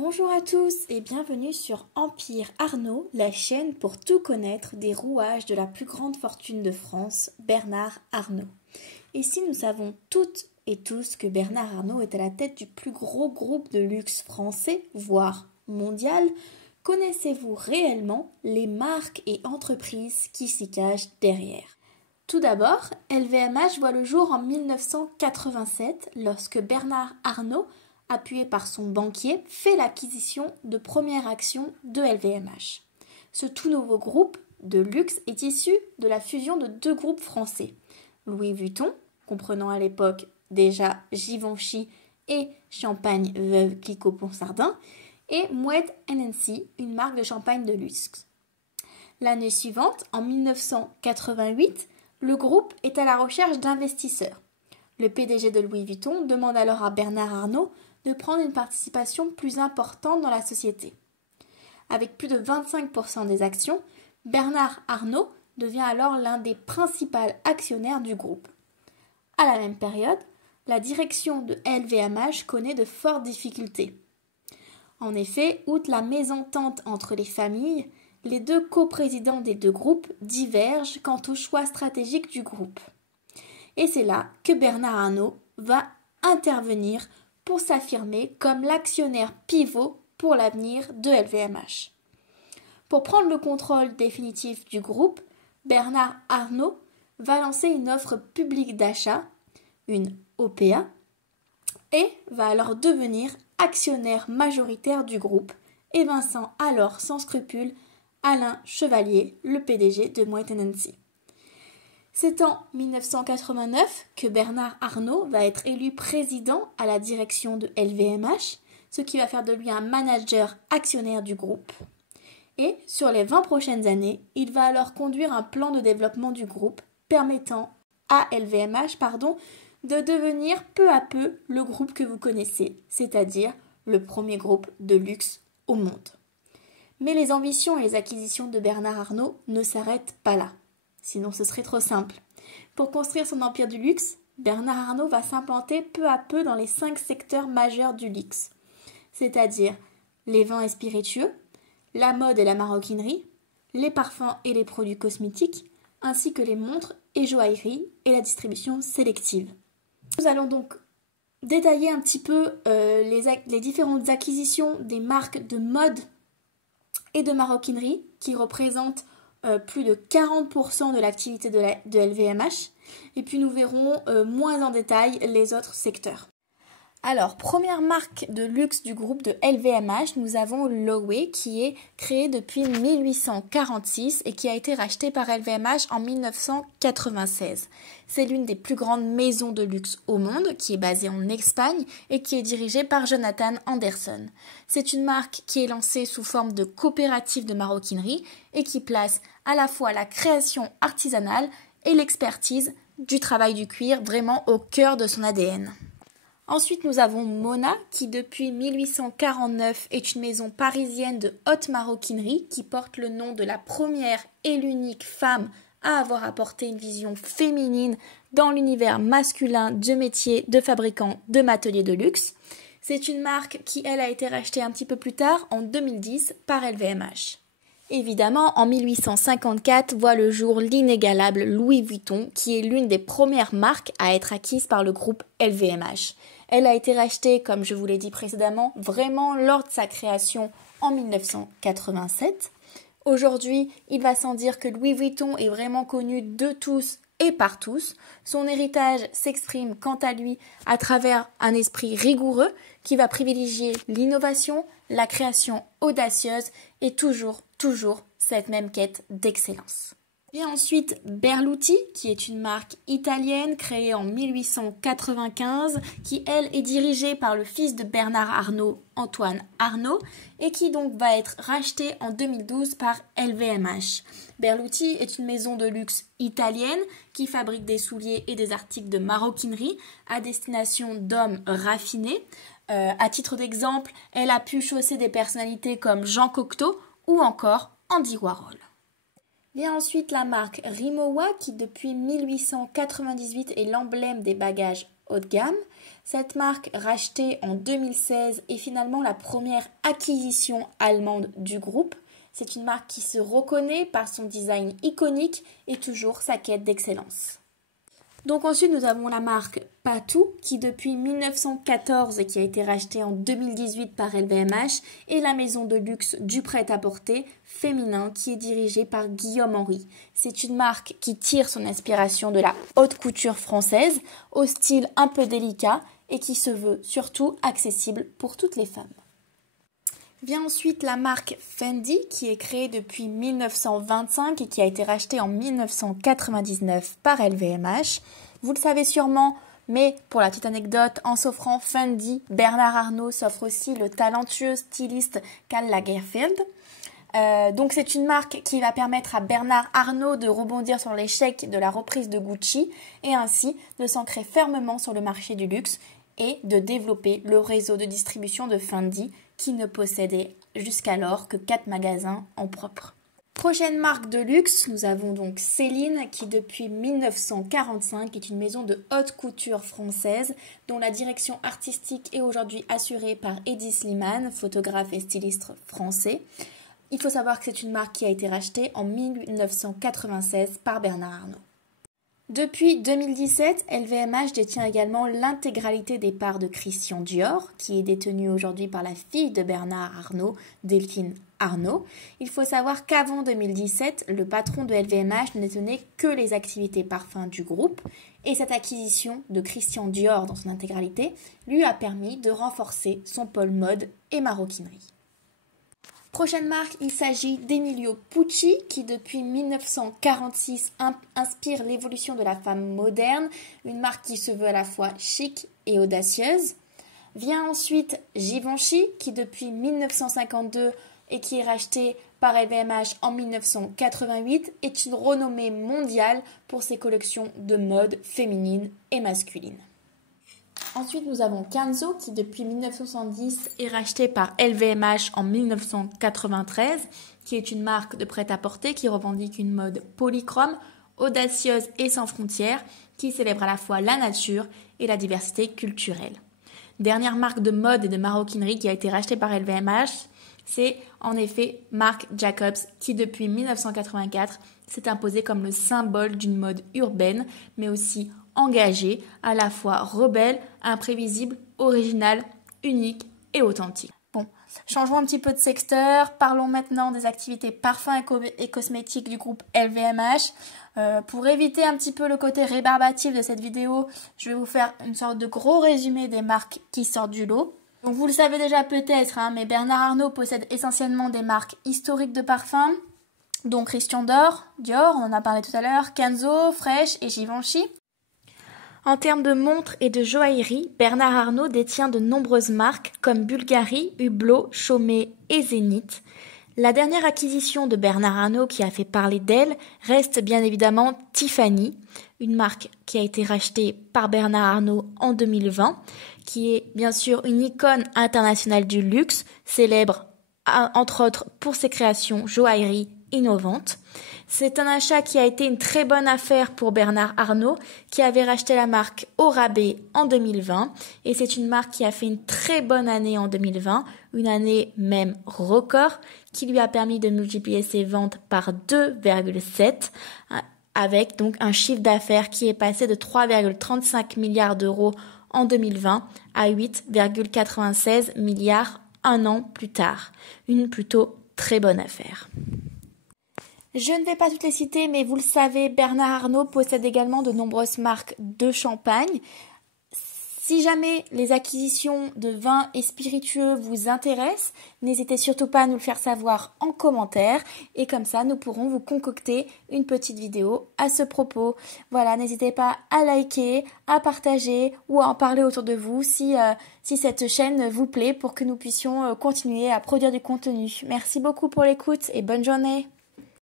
Bonjour à tous et bienvenue sur Empire Arnaud, la chaîne pour tout connaître des rouages de la plus grande fortune de France, Bernard Arnault. Ici, nous savons toutes et tous que Bernard Arnault est à la tête du plus gros groupe de luxe français, voire mondial. Connaissez-vous réellement les marques et entreprises qui s'y cachent derrière ? Tout d'abord, LVMH voit le jour en 1987 lorsque Bernard Arnault, appuyé par son banquier, fait l'acquisition de premières actions de LVMH. Ce tout nouveau groupe de luxe est issu de la fusion de deux groupes français, Louis Vuitton, comprenant à l'époque déjà Givenchy et Champagne Veuve Clicquot-Ponsardin, et Moet Hennessy, une marque de champagne de luxe. L'année suivante, en 1988, le groupe est à la recherche d'investisseurs. Le PDG de Louis Vuitton demande alors à Bernard Arnault de prendre une participation plus importante dans la société. Avec plus de 25% des actions, Bernard Arnault devient alors l'un des principaux actionnaires du groupe. À la même période, la direction de LVMH connaît de fortes difficultés. En effet, outre la mésentente entre les familles, les deux coprésidents des deux groupes divergent quant au choix stratégique du groupe. Et c'est là que Bernard Arnault va intervenir pour s'affirmer comme l'actionnaire pivot pour l'avenir de LVMH. Pour prendre le contrôle définitif du groupe, Bernard Arnault va lancer une offre publique d'achat, une OPA, et va alors devenir actionnaire majoritaire du groupe, évinçant alors sans scrupule Alain Chevalier, le PDG de Moet Hennessy. C'est en 1989 que Bernard Arnault va être élu président à la direction de LVMH, ce qui va faire de lui un manager actionnaire du groupe. Et sur les 20 prochaines années, il va alors conduire un plan de développement du groupe permettant à LVMH de devenir peu à peu le groupe que vous connaissez, c'est-à-dire le premier groupe de luxe au monde. Mais les ambitions et les acquisitions de Bernard Arnault ne s'arrêtent pas là. Sinon ce serait trop simple. Pour construire son empire du luxe, Bernard Arnault va s'implanter peu à peu dans les 5 secteurs majeurs du luxe, c'est-à-dire les vins et spiritueux, la mode et la maroquinerie, les parfums et les produits cosmétiques, ainsi que les montres et joailleries et la distribution sélective. Nous allons donc détailler un petit peu les différentes acquisitions des marques de mode et de maroquinerie qui représentent plus de 40% de l'activité de LVMH, et puis nous verrons moins en détail les autres secteurs. Alors, première marque de luxe du groupe de LVMH, nous avons Loewe qui est créé depuis 1846 et qui a été racheté par LVMH en 1996. C'est l'une des plus grandes maisons de luxe au monde, qui est basée en Espagne et qui est dirigée par Jonathan Anderson. C'est une marque qui est lancée sous forme de coopérative de maroquinerie et qui place à la fois la création artisanale et l'expertise du travail du cuir vraiment au cœur de son ADN. Ensuite, nous avons Mona, qui depuis 1849 est une maison parisienne de haute maroquinerie qui porte le nom de la première et l'unique femme à avoir apporté une vision féminine dans l'univers masculin de métier de fabricant de mateliers de luxe. C'est une marque qui, elle, a été rachetée un petit peu plus tard, en 2010, par LVMH. Évidemment, en 1854 voit le jour l'inégalable Louis Vuitton, qui est l'une des premières marques à être acquise par le groupe LVMH. Elle a été rachetée, comme je vous l'ai dit précédemment, vraiment lors de sa création en 1987. Aujourd'hui, il va sans dire que Louis Vuitton est vraiment connu de tous et par tous. Son héritage s'exprime quant à lui à travers un esprit rigoureux qui va privilégier l'innovation, la création audacieuse et toujours cette même quête d'excellence. Et ensuite Berluti, qui est une marque italienne créée en 1895, qui elle est dirigée par le fils de Bernard Arnault, Antoine Arnault, et qui donc va être rachetée en 2012 par LVMH. Berluti est une maison de luxe italienne qui fabrique des souliers et des articles de maroquinerie à destination d'hommes raffinés. À titre d'exemple, elle a pu chausser des personnalités comme Jean Cocteau ou encore Andy Warhol. Vient ensuite la marque Rimowa qui depuis 1898 est l'emblème des bagages haut de gamme Cette marque, rachetée en 2016, est finalement la première acquisition allemande du groupe. C'est une marque qui se reconnaît par son design iconique et toujours sa quête d'excellence. Donc ensuite, nous avons la marque Patou, qui depuis 1914 et qui a été rachetée en 2018 par LVMH, est la maison de luxe du prêt-à-porter féminin qui est dirigée par Guillaume Henry. C'est une marque qui tire son inspiration de la haute couture française, au style un peu délicat et qui se veut surtout accessible pour toutes les femmes. Vient ensuite la marque Fendi qui est créée depuis 1925 et qui a été rachetée en 1999 par LVMH. Vous le savez sûrement, mais pour la petite anecdote, en s'offrant Fendi, Bernard Arnault s'offre aussi le talentueux styliste Karl Lagerfeld. Donc c'est une marque qui va permettre à Bernard Arnault de rebondir sur l'échec de la reprise de Gucci et ainsi de s'ancrer fermement sur le marché du luxe et de développer le réseau de distribution de Fendi qui ne possédait jusqu'alors que 4 magasins en propre. Prochaine marque de luxe, nous avons donc Céline qui depuis 1945 est une maison de haute couture française dont la direction artistique est aujourd'hui assurée par Hedi Slimane, photographe et styliste français. Il faut savoir que c'est une marque qui a été rachetée en 1996 par Bernard Arnault. Depuis 2017, LVMH détient également l'intégralité des parts de Christian Dior, qui est détenue aujourd'hui par la fille de Bernard Arnault, Delphine Arnault. Il faut savoir qu'avant 2017, le patron de LVMH ne détenait que les activités parfums du groupe, et cette acquisition de Christian Dior dans son intégralité lui a permis de renforcer son pôle mode et maroquinerie. Prochaine marque, il s'agit d'Emilio Pucci qui depuis 1946 inspire l'évolution de la femme moderne, une marque qui se veut à la fois chic et audacieuse. Vient ensuite Givenchy qui depuis 1952 et qui est racheté par LVMH en 1988 est une renommée mondiale pour ses collections de mode féminine et masculine. Ensuite, nous avons Kenzo qui, depuis 1970, est racheté par LVMH en 1993, qui est une marque de prêt-à-porter qui revendique une mode polychrome, audacieuse et sans frontières, qui célèbre à la fois la nature et la diversité culturelle. Dernière marque de mode et de maroquinerie qui a été rachetée par LVMH, c'est en effet Marc Jacobs qui, depuis 1984, s'est imposé comme le symbole d'une mode urbaine, mais aussi engagée, à la fois rebelle, imprévisible, originale, unique et authentique. Bon, changeons un petit peu de secteur, parlons maintenant des activités parfums et cosmétiques du groupe LVMH. Pour éviter un petit peu le côté rébarbatif de cette vidéo, je vais vous faire une sorte de gros résumé des marques qui sortent du lot. Donc vous le savez déjà peut-être, mais Bernard Arnault possède essentiellement des marques historiques de parfums, dont Christian Dior, on en a parlé tout à l'heure, Kenzo, Fresh et Givenchy. En termes de montres et de joaillerie, Bernard Arnault détient de nombreuses marques comme Bulgari, Hublot, Chaumet et Zénith. La dernière acquisition de Bernard Arnault qui a fait parler d'elle reste bien évidemment Tiffany, une marque qui a été rachetée par Bernard Arnault en 2020, qui est bien sûr une icône internationale du luxe, célèbre entre autres pour ses créations joaillerie innovantes. C'est un achat qui a été une très bonne affaire pour Bernard Arnault, qui avait racheté la marque au rabais en 2020. Et c'est une marque qui a fait une très bonne année en 2020, une année même record, qui lui a permis de multiplier ses ventes par 2,7, avec donc un chiffre d'affaires qui est passé de 3,35 milliards d'euros en 2020 à 8,96 milliards un an plus tard. Une plutôt très bonne affaire. Je ne vais pas toutes les citer, mais vous le savez, Bernard Arnault possède également de nombreuses marques de champagne. Si jamais les acquisitions de vins et spiritueux vous intéressent, n'hésitez surtout pas à nous le faire savoir en commentaire et comme ça nous pourrons vous concocter une petite vidéo à ce propos. Voilà, n'hésitez pas à liker, à partager ou à en parler autour de vous si cette chaîne vous plaît pour que nous puissions continuer à produire du contenu. Merci beaucoup pour l'écoute et bonne journée.